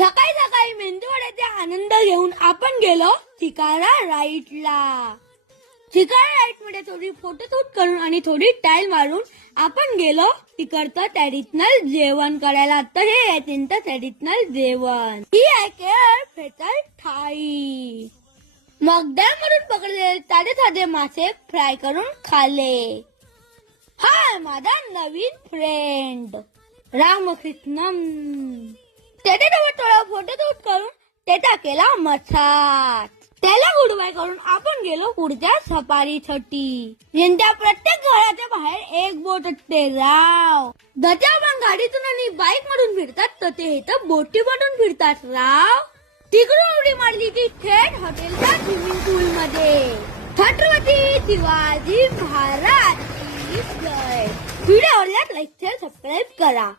सकाळी सकाळी मेंदूवड्याचा आनंद घेऊन आपण गेलो चिकारा राईटला. चिकारा राईट मध्ये थोडी फोटोशूट करून आणि थोडी टाईल मारून आपण गेलो तिकडचं ट्रॅडिशनल जेवण करायला. तर हे आहे त्यांचं ट्रॅडिशनल जेवण. ही आहे केरळ फेटल थाई. मग डॅमवरून पकडलेले साधे साधे मासे फ्राय करून खाल्ले. हा माझा नवीन फ्रेंड रामकृष्णम. त्याच्याजवळ थोडा फोटोशूट करून त्याचा केला मसाज. त्याला गुड बाय करून आपण गेलो पुढच्या सफारीसाठी. यांच्या प्रत्येक घराच्या बाहेर एक बोट असते राव. जसे आपण गाडीतून आणि बाईक मधून फिरतात तसे इथं बोटी मधून फिरतात राव. तिकडून उडी मारली की थेट हॉटेलच्या स्विमिंग पूल मध्ये. छत्रपती शिवाजी महाराज. व्हिडिओ आवडल्यास लाईक शेअर सबस्क्राईब करा.